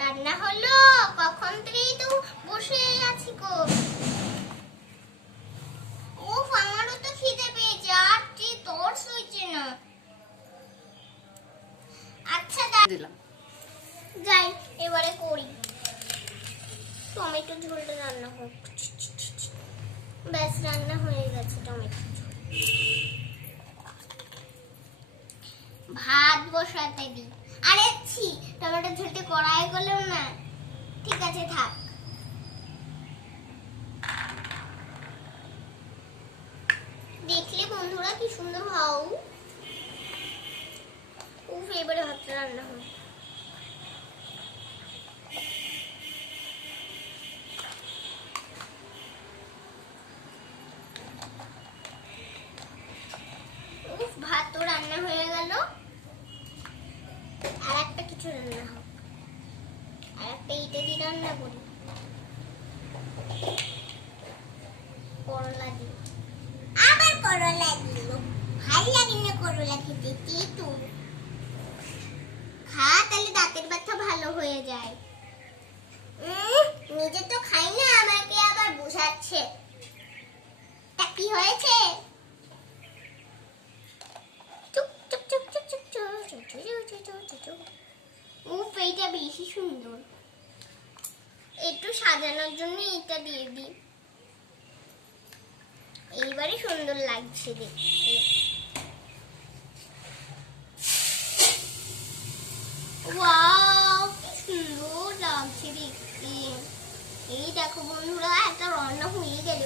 রান্না হলো, কখন থেকেই তো বসে আছি গো। উফ, আমারও তো খিদে পেয়েছে, আর কি তরস হইছে না। আচ্ছা দিলাম, যাই এবারে করি। টমেটো ঝোলটা রান্না হোক। ব্যাস, রান্না হয়ে গেছে টমেটো ঝোল। ভাত বসাতে দিই। আরে ছি, টমেটো ঝোলটা কড়াই করলেও না। ঠিক আছে, থাক। দেখলে বন্ধুরা কি সুন্দর হাউ। উফ, এবারে ভাতটা রান্না হবে। উফ, ভাত তো রান্না হয়ে গেল। আর একটা কিছু রান্না হোক। আর একটা ইটা দিয়ে রান্না করি, করলা দিয়ে। আবার করলা দিল, ভাল লাগে না করলা খেতে, তেতো। খা, তাহলে দাঁতের ব্যথা ভালো হয়ে যায়। নিজে তো খাই না, আমাকে আবার বোঝাচ্ছে। তা কি হয়েছে? উফ, এইটা বেশি সুন্দর। একটু সাজানোর জন্য এটা দিয়ে দিই। এইবারে সুন্দর লাগছে দেখতে। ওয়াও, কি সুন্দর লাগছে দেখতে। এই দেখো বন্ধুরা, একটা রান্না হয়ে গেল।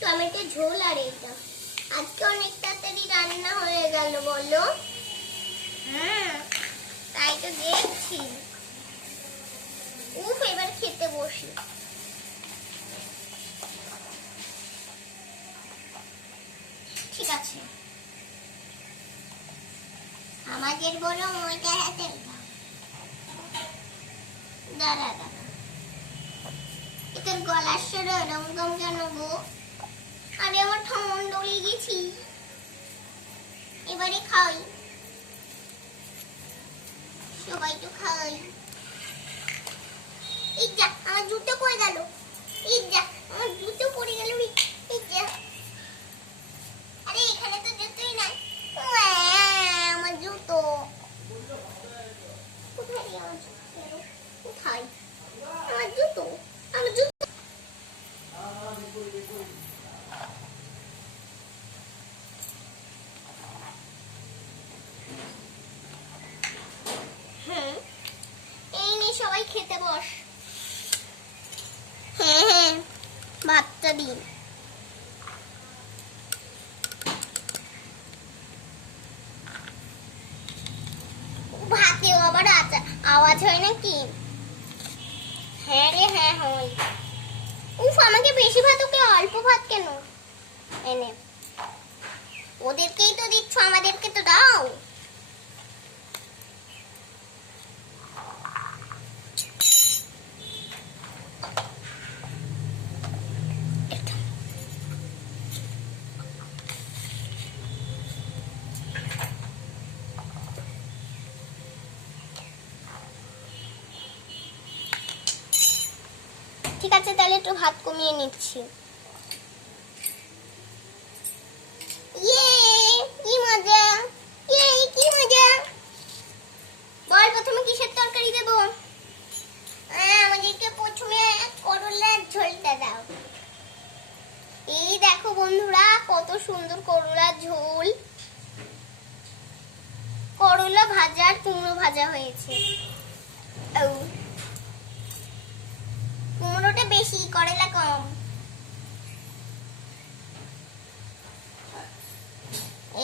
টমেটো ঝোল আর এটা আজকে অনেক তাড়াতাড়ি রান্না হয়ে গেল, বলো? হ্যাঁ, তাই তো দেখছি। উফ, এবার খেতে বসি। ঠিক আছে, আমাদের বলো ওইটা হাতে দাও। দাঁড়া দাঁড়া, এটার গলার স্বর এরকম কেন গো? আরে আমার ঠান্ডা লেগে গেছি। এবারে খাই, সবাই তো খাই। এই যা, আমার জুতো পড়ে গেল। এই যা, আমার জুতো পড়ে গেল। এই যা, আরে এখানে তো জুতোই নাই। আমার জুতো কোথায়? আমার জুতো কোথায়? আমার জুতো, আমার জুতো। এই নে, সবাই খেতে বস। হ্যাঁ হ্যাঁ, ভাতটা দিন। ভাতেও আবার আওয়াজ হয় নাকি? হ্যাঁ রে, হ্যাঁ হয়। উফ, আমাকে বেশি ভাত, ওকে অল্প ভাত কেন? এনে ওদেরকেই তো দিচ্ছ, আমাদেরকে তো দাও। ঠিক আছে, তাহলে একটু ভাত কমিয়ে নিচ্ছি। ইয়ে, কি মজা! ইয়ে, কি মজা! বল, প্রথমে কিসের তরকারি দেব? আমাদেরকে প্রথমে করলার ঝোলটা দাও। এই দেখো বন্ধুরা, কত সুন্দর করলার ঝোল। করলা ভাজা আর কুমড়ো ভাজা হয়েছে। কুমড়োটা বেশি, করলা কম।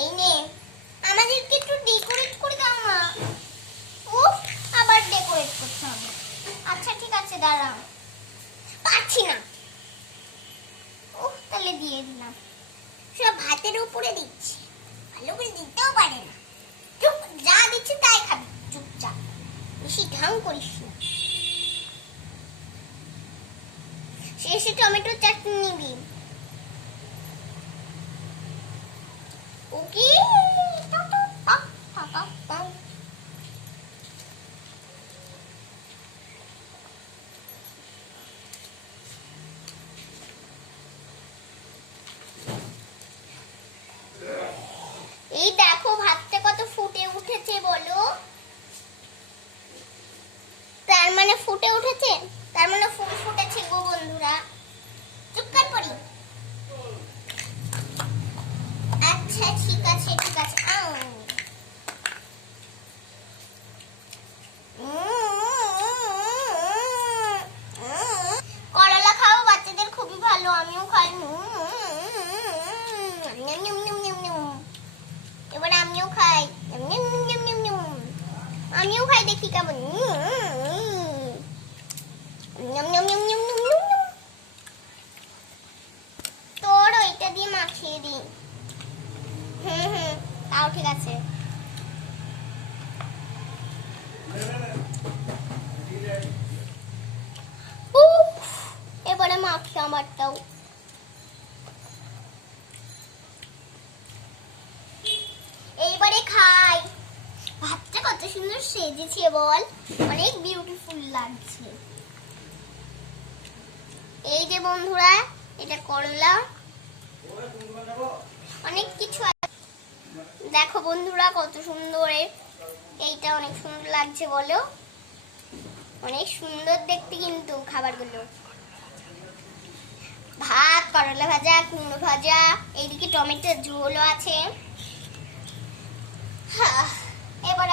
এই নে, আমাদেরকে একটু ডেকোরেট করে দাও না। উফ, আবার ডেকোরেট করতে হবে। আচ্ছা ঠিক আছে, দাঁড়াও, পাচ্ছি না। উফ, তাহলে দিয়ে দিলাম। সব ভাতের উপরে দিচ্ছি, ভালো করে দিতেও পারে না। চুপ, যা দিচ্ছি তাই খাবি, চুপচাপ, বেশি ঢং করিস না। শেষে টমেটো চাটনি নিবি। ওকে, আমিও খাই দেখি কেমন। নম নম নম নম নম নম নম। তোর ওইটা দিয়ে মাখিয়ে দিই। তাও ঠিক আছে। এবারে মাখি আমারটাও। এইবারে খাই। ভাতটা কত সুন্দর সেজেছে বল, অনেক বিউটিফুল লাগছে। এই যে বন্ধুরা, এটা করলা, অনেক কিছু দেখো বন্ধুরা কত সুন্দর। এইটা অনেক সুন্দর লাগছে বলো, অনেক সুন্দর দেখতে কিন্তু খাবারগুলো। ভাত, করলা ভাজা, কুমড়ো ভাজা, এইদিকে টমেটোর ঝোলও আছে। এবার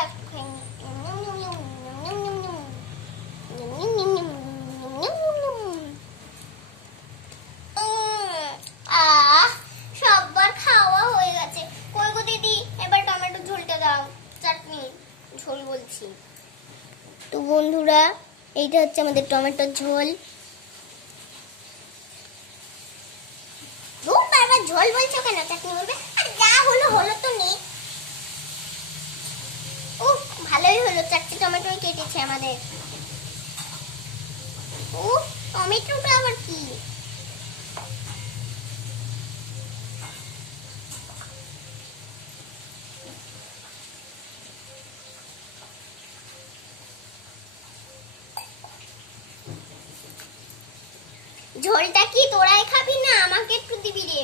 সববার খাওয়া হয়ে গেছে। কই গো দিদি, এবার টমেটো ঝোলটা দাও, চাটনি ঝোল বলছি। তো বন্ধুরা, এইটা হচ্ছে আমাদের টমেটোর ঝোল। বারবার ঝোল বলছো কেন, চাটনি বলবে। আর যা হলো হলো তো নেই। ও ভালোই হলো, 4টে টমেটোই কেটেছে আমাদের। ও টমেটোটা আবার কি? ঝোলটা কি তোরাই খাবি না আমাকে একটু দিবি রে?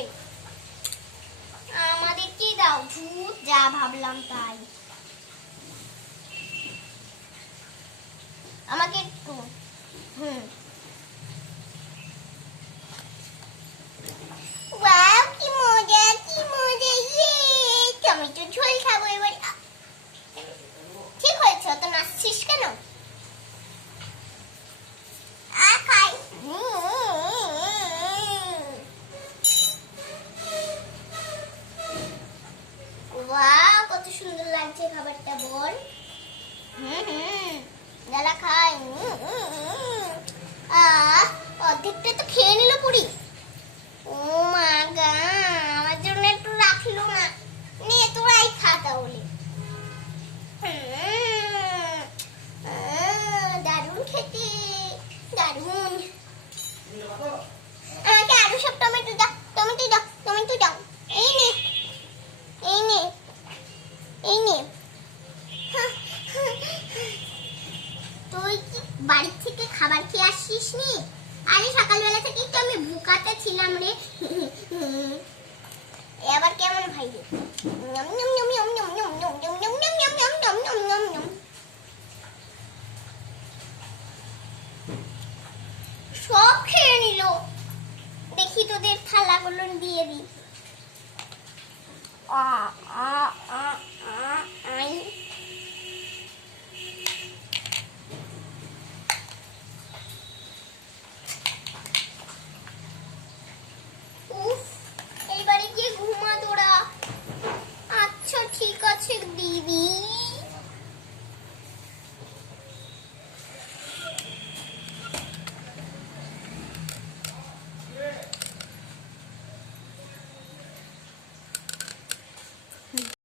আমাদেরকে দাও, ভূত যা ভাবলাম তাই। আমাকে একটু। ওয়াও কি মজা, কি মজা। ইয়ে, টমেটো ঝোল খাবো এবার। ঠিক হয়েছে, অত নাচছিস কেন? খাই। ওয়াও কত সুন্দর লাগছে খাবারটা বল। দাদা খাই। অর্ধেকটা তো খেয়ে নিল পুরি। ও মা গা, আমার জন্য একটু রাখলো না। নে তোরাই খা তাহলে। দারুণ খেতে, দারুণ। আমাকে আরো সব টমেটো দাও, টমেটো দাও, টমেটো দাও। এই নে, এই নে, এই নে। তুই কি বাড়ি থেকে খাবার খেয়ে আসিস নি? আরে সকালবেলা থেকেই তো আমি ভুকাতে ছিলাম রে। এবার কেমন ভাই রে? সব খেয়ে নিল। দেখি তোদের থালাগুলো দিয়ে দিই।